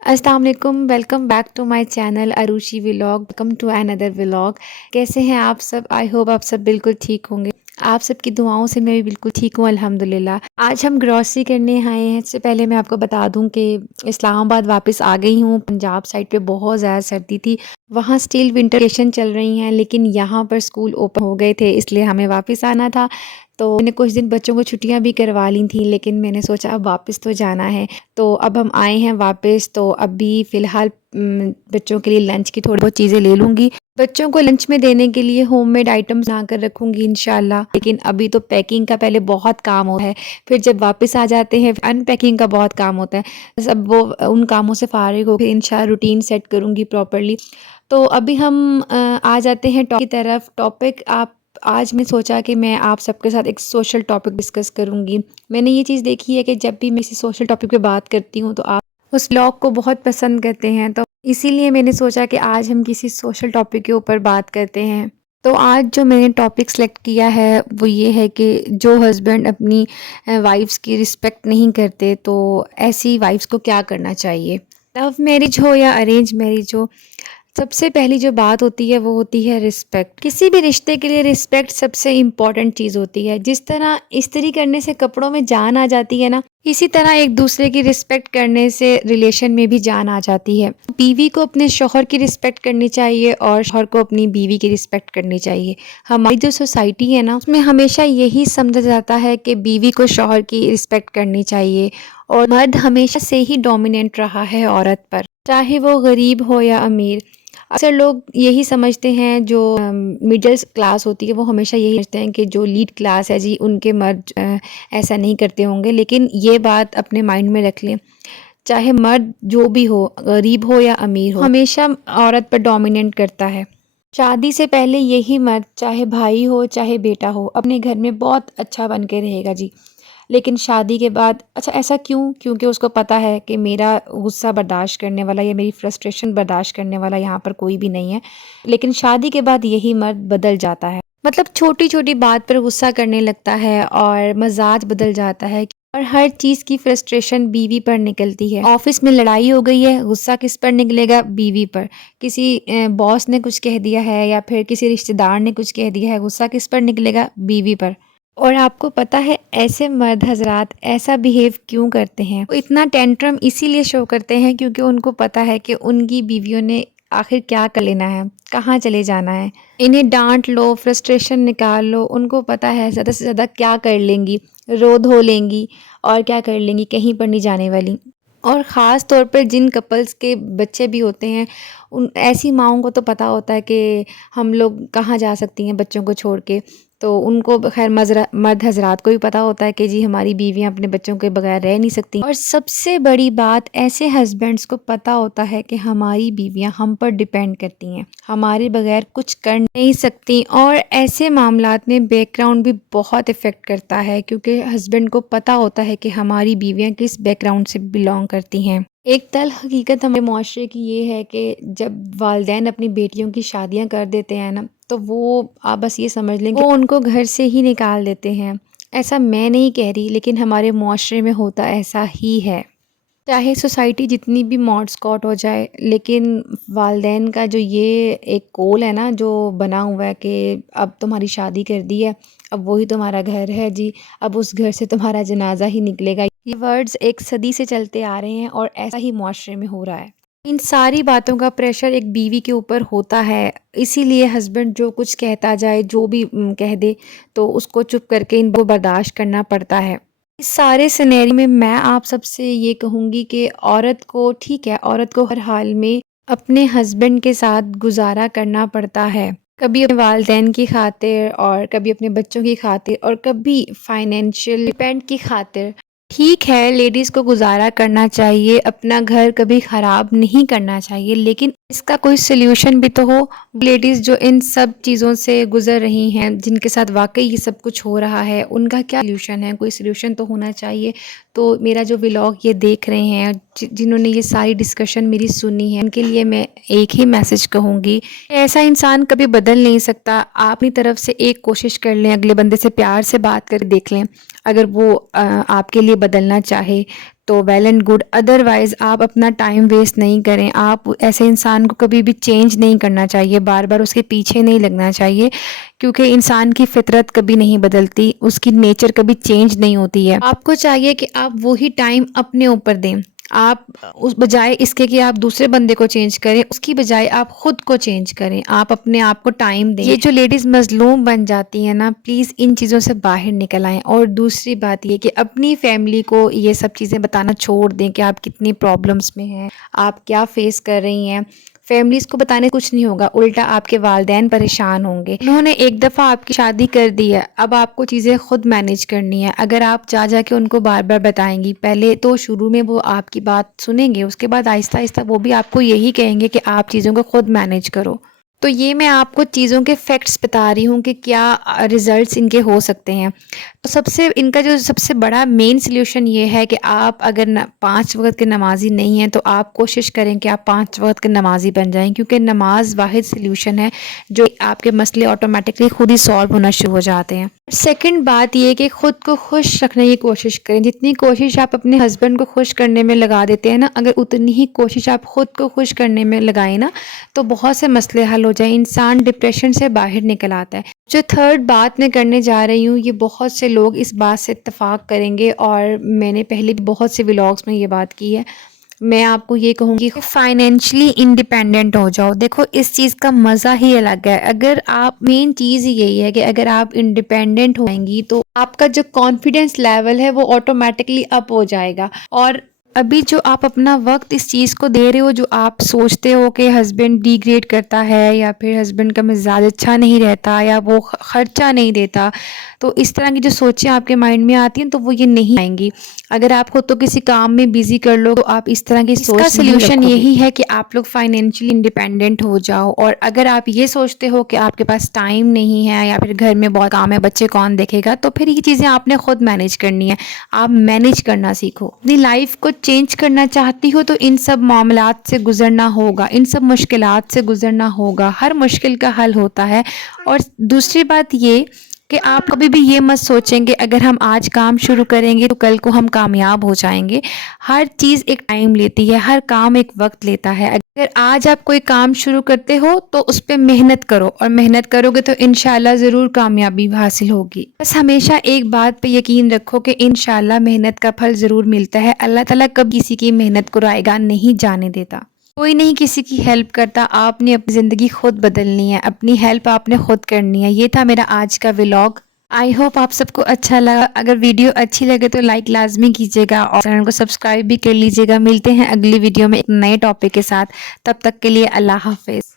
अस्सलाम वालेकुम, welcome back to my channel Arushi vlog. Welcome to another vlog. कैसे हैं आप सब? आई होप आप सब बिल्कुल ठीक होंगे। आप सबकी दुआओं से मैं भी बिल्कुल ठीक हूँ अल्हम्दुलिल्लाह। आज हम ग्रॉसरी करने आए हैं। इससे पहले मैं आपको बता दूं कि इस्लामाबाद वापस आ गई हूँ। पंजाब साइड पे बहुत ज़्यादा सर्दी थी, वहाँ स्टिल विंटर वेकेशन चल रही हैं, लेकिन यहाँ पर स्कूल ओपन हो गए थे, इसलिए हमें वापस आना था। तो मैंने कुछ दिन बच्चों को छुट्टियां भी करवा ली थी, लेकिन मैंने सोचा अब वापस तो जाना है। तो अब हम आए हैं वापस। तो अभी फ़िलहाल बच्चों के लिए लंच की थोड़ी बहुत चीज़ें ले लूँगी। बच्चों को लंच में देने के लिए होममेड आइटम्स बना कर रखूँगी इंशाल्लाह। लेकिन अभी तो पैकिंग का पहले बहुत काम होता है, फिर जब वापस आ जाते हैं अनपैकिंग का बहुत काम होता है। बस अब वो उन कामों से फ़ारिग हो फिर इंशाल्लाह रूटीन सेट करूँगी प्रॉपर्ली। तो अभी हम आ जाते हैं टॉपिक की तरफ। टॉपिक आप आज मैं सोचा कि मैं आप सबके साथ एक सोशल टॉपिक डिस्कस करूँगी। मैंने ये चीज़ देखी है कि जब भी मैं किसी सोशल टॉपिक पे बात करती हूँ तो आप उस ब्लॉग को बहुत पसंद करते हैं, तो इसीलिए मैंने सोचा कि आज हम किसी सोशल टॉपिक के ऊपर बात करते हैं। तो आज जो मैंने टॉपिक सेलेक्ट किया है वो ये है कि जो हस्बैंड अपनी वाइफ्स की रिस्पेक्ट नहीं करते, तो ऐसी वाइफ्स को क्या करना चाहिए। लव मैरिज हो या अरेंज मैरिज हो, सबसे पहली जो बात होती है वो होती है रिस्पेक्ट। किसी भी रिश्ते के लिए रिस्पेक्ट सबसे इम्पॉर्टेंट चीज़ होती है। जिस तरह इस्त्री करने से कपड़ों में जान आ जाती है ना, इसी तरह एक दूसरे की रिस्पेक्ट करने से रिलेशन में भी जान आ जाती है। बीवी को अपने शौहर की रिस्पेक्ट करनी चाहिए और शौहर को अपनी बीवी की रिस्पेक्ट करनी चाहिए। हमारी जो सोसाइटी है ना, उसमें हमेशा यही समझा जाता है कि बीवी को शौहर की रिस्पेक्ट करनी चाहिए, और मर्द हमेशा से ही डोमिनेंट रहा है औरत पर, चाहे वो गरीब हो या अमीर। अक्सर लोग यही समझते हैं, जो मिडिल क्लास होती है वो हमेशा यही समझते हैं कि जो लीड क्लास है जी उनके मर्द ऐसा नहीं करते होंगे। लेकिन ये बात अपने माइंड में रख लें, चाहे मर्द जो भी हो, गरीब हो या अमीर हो, हमेशा औरत पर डोमिनेट करता है। शादी से पहले यही मर्द, चाहे भाई हो चाहे बेटा हो, अपने घर में बहुत अच्छा बन के रहेगा जी। लेकिन शादी के बाद, अच्छा ऐसा क्यों? क्योंकि उसको पता है कि मेरा गुस्सा बर्दाश्त करने वाला या मेरी फ्रस्ट्रेशन बर्दाश्त करने वाला यहाँ पर कोई भी नहीं है। लेकिन शादी के बाद यही मर्द बदल जाता है, मतलब छोटी छोटी बात पर गुस्सा करने लगता है और मजाज बदल जाता है, और हर चीज़ की फ्रस्ट्रेशन बीवी पर निकलती है। ऑफिस में लड़ाई हो गई है, गुस्सा किस पर निकलेगा? बीवी पर। किसी बॉस ने कुछ कह दिया है या फिर किसी रिश्तेदार ने कुछ कह दिया है, गुस्सा किस पर निकलेगा? बीवी पर। और आपको पता है ऐसे मर्द हजरात ऐसा बिहेव क्यों करते हैं? वो इतना टेंट्रम इसीलिए शो करते हैं क्योंकि उनको पता है कि उनकी बीवियों ने आखिर क्या कर लेना है, कहाँ चले जाना है। इन्हें डांट लो, फ्रस्ट्रेशन निकाल लो, उनको पता है ज़्यादा से ज़्यादा क्या कर लेंगी, रो धो लेंगी और क्या कर लेंगी, कहीं पर नहीं जाने वाली। और ख़ास तौर पर जिन कपल्स के बच्चे भी होते हैं, उन ऐसी माँओं को तो पता होता है कि हम लोग कहाँ जा सकती हैं बच्चों को छोड़ के। तो उनको खैर मर्द हजरात को भी पता होता है कि जी हमारी बीवियां अपने बच्चों के बगैर रह नहीं सकती। और सबसे बड़ी बात, ऐसे हस्बैंड्स को पता होता है कि हमारी बीवियां हम पर डिपेंड करती हैं, हमारे बगैर कुछ कर नहीं सकती। और ऐसे मामलात में बैकग्राउंड भी बहुत इफ़ेक्ट करता है, क्योंकि हस्बैंड को पता होता है कि हमारी बीवियां किस बैकग्राउंड से बिलोंग करती हैं। एक तल हकीकत हमारे माशरे की ये है कि जब वालिदैन अपनी बेटियों की शादियां कर देते हैं ना, तो वो आप बस ये समझ लें कि वो उनको घर से ही निकाल देते हैं। ऐसा मैं नहीं कह रही, लेकिन हमारे माशरे में होता ऐसा ही है। चाहे सोसाइटी जितनी भी मॉड स्कॉट हो जाए, लेकिन वालिदैन का जो ये एक कोल है ना जो बना हुआ है कि अब तुम्हारी शादी कर दी है, अब वही तुम्हारा घर है जी, अब उस घर से तुम्हारा जनाजा ही निकलेगा। ये वर्ड्स एक सदी से चलते आ रहे हैं और ऐसा ही मुआशरे में हो रहा है। इन सारी बातों का प्रेशर एक बीवी के ऊपर होता है, इसीलिए हस्बैंड जो कुछ कहता जाए, जो भी कह दे, तो उसको चुप करके इनको बर्दाश्त करना पड़ता है। इस सारे सिनेरियो में मैं आप सबसे ये कहूँगी कि औरत को, ठीक है, औरत को हर हाल में अपने हस्बैंड के साथ गुजारा करना पड़ता है, कभी अपने वालिदैन की खातिर और कभी अपने बच्चों की खातिर और कभी फाइनेंशियल डिपेंड की खातिर। ठीक है, लेडीज़ को गुजारा करना चाहिए, अपना घर कभी ख़राब नहीं करना चाहिए, लेकिन इसका कोई सल्यूशन भी तो हो। लेडीज़ जो इन सब चीज़ों से गुज़र रही हैं, जिनके साथ वाकई ये सब कुछ हो रहा है, उनका क्या सल्यूशन है? कोई सल्यूशन तो होना चाहिए। तो मेरा जो व्लॉग ये देख रहे हैं, जिन्होंने ये सारी डिस्कशन मेरी सुनी है, उनके लिए मैं एक ही मैसेज कहूँगी, ऐसा इंसान कभी बदल नहीं सकता। आप अपनी तरफ से एक कोशिश कर लें, अगले बंदे से प्यार से बात कर देख लें, अगर वो आपके लिए बदलना चाहे تو ویل اینڈ گڈ، ادروائز آپ اپنا ٹائم ویسٹ نہیں کریں. آپ ایسے انسان کو کبھی بھی چینج نہیں کرنا چاہیے، بار بار اس کے پیچھے نہیں لگنا چاہیے، کیونکہ انسان کی فطرت کبھی نہیں بدلتی، اس کی نیچر کبھی چینج نہیں ہوتی ہے. آپ کو چاہیے کہ آپ وہی ٹائم اپنے اوپر دیں. آپ اس بجائے اس کے کہ آپ دوسرے بندے کو چینج کریں، اس کی بجائے آپ خود کو چینج کریں، آپ اپنے آپ کو ٹائم دیں. یہ جو لیڈیز مظلوم بن جاتی ہیں نا، پلیز ان چیزوں سے باہر نکل آئیں. اور دوسری بات یہ کہ اپنی فیملی کو یہ سب چیزیں بتانا چھوڑ دیں کہ آپ کتنی پرابلمس میں ہیں، آپ کیا فیس کر رہی ہیں. فیملیز کو بتانے کچھ نہیں ہوگا، الٹا آپ کے والدین پریشان ہوں گے. انہوں نے ایک دفعہ آپ کی شادی کر دی ہے، اب آپ کو چیزیں خود مینیج کرنی ہے. اگر آپ جا کے ان کو بار بار بتائیں گی، پہلے تو شروع میں وہ آپ کی بات سنیں گے، اس کے بعد آہستہ آہستہ وہ بھی آپ کو یہی کہیں گے کہ آپ چیزوں کو خود مینیج کرو. تو یہ میں آپ کو چیزوں کے فیکٹس بتا رہی ہوں کہ کیا ریزلٹس ان کے ہو سکتے ہیں. تو ان کا جو سب سے بڑا مین سلیوشن یہ ہے کہ آپ اگر 5 وقت کے نمازی نہیں ہیں تو آپ کوشش کریں کہ آپ 5 وقت کے نمازی بن جائیں، کیونکہ نماز واحد سلیوشن ہے جو آپ کے مسئلے آٹومیٹکلی خود ہی سالو ہونا شروع ہو جاتے ہیں. سیکنڈ بات یہ کہ خود کو خوش رکھنے کی کوشش کریں. جتنی کوشش آپ اپنے ہسبینڈ کو خوش کرنے میں لگا دیتے ہیں نا، اگر اتنی ہی کوشش آپ خود کو خوش کرنے میں لگائیں نا، تو بہت سے مسئلے حل ہو جائیں، انسان ڈپریشن سے باہر نکل آتا ہے. جو تھرڈ بات میں کرنے جا رہی ہوں، یہ بہت سے لوگ اس بات سے اتفاق کریں گے، اور میں نے پہلے بھی بہت سے ولاگس میں یہ بات کی ہے. میں آپ کو یہ کہوں گی کہ فائنینشلی انڈیپینڈنٹ ہو جاؤ. دیکھو اس چیز کا مزہ ہی الگ ہے. اگر آپ مین چیز یہی ہے کہ اگر آپ انڈیپینڈنٹ ہوئیں گی تو آپ کا جو کانفیڈنس لیول ہے وہ آٹومیٹکلی اپ ہو جائے گا. اور ابھی جو آپ اپنا وقت اس چیز کو دے رہے ہو، جو آپ سوچتے ہو کہ ہسبینڈ ڈی گریڈ کرتا ہے، یا پھر ہسبینڈ کا مزاج اچھا نہیں رہتا، یا وہ خرچہ نہیں دیتا، تو اس طرح کی جو سوچیں آپ کے مائنڈ میں آتی ہیں تو وہ یہ نہیں آئیں گی. اگر آپ خود تو کسی کام میں بزی کر لو تو آپ اس طرح کی سوچ نہیں رکھو گے. اس کا سلیوشن یہی ہے کہ آپ لوگ فائنینشلی انڈیپینڈنٹ ہو جاؤ. اور اگر آپ یہ سوچتے ہو کہ آپ کے پاس ٹائم نہیں ہے، یا پھر گھر میں بہت کام ہے، بچے کون دیکھے گا، تو پھر یہ چیزیں آپ نے خود مینیج کرنی ہے. آپ مینیج کرنا سیکھو. اپنی لائف کو چینج کرنا چاہتی ہو تو ان سب معاملات سے گزرنا ہوگا، ان سب مشکلات سے گزرنا ہوگا. ہر مشکل کا حل ہوتا ہے. اور دوسری بات یہ کہ آپ کبھی بھی یہ مت سوچیں کہ اگر ہم آج کام شروع کریں گے تو کل کو ہم کامیاب ہو جائیں گے. ہر چیز ایک ٹائم لیتی ہے، ہر کام ایک وقت لیتا ہے. اگر آج آپ کوئی کام شروع کرتے ہو تو اس پہ محنت کرو، اور محنت کرو گے تو انشاءاللہ ضرور کامیابی حاصل ہوگی. بس ہمیشہ ایک بات پہ یقین رکھو کہ انشاءاللہ محنت کا پھل ضرور ملتا ہے. اللہ تعالیٰ کبھی کسی کی محنت کو رائیگاں نہیں جانے دیتا. کوئی نہیں کسی کی ہیلپ کرتا. آپ نے اپنی زندگی خود بدلنی ہے، اپنی ہیلپ آپ نے خود کرنی ہے. یہ تھا میرا آج کا ولاگ. آئی ہوپ آپ سب کو اچھا لگا. اگر ویڈیو اچھی لگے تو لائک لازمی کیجیے گا، اور چینل کو سبسکرائب بھی کر لیجیے گا. ملتے ہیں اگلی ویڈیو میں ایک نئے ٹاپک کے ساتھ. تب تک کے لیے اللہ حافظ.